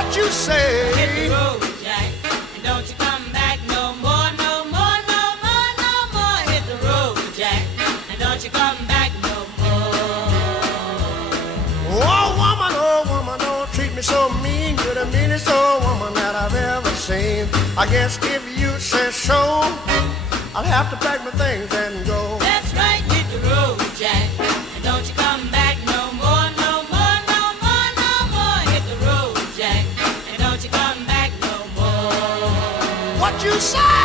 What you say? Hit the road, Jack, and don't you come back no more, no more, no more, no more. Hit the road, Jack, and don't you come back no more. Oh woman, don't treat me so mean. You're the meanest old woman that I've ever seen. I guess if you say so, I'll have to pack my things and go. That's right, hit the road, Jack, and don't you come back no more, no more, no more, no more. Hit the road, Jack, and don't you come back no more. What you say?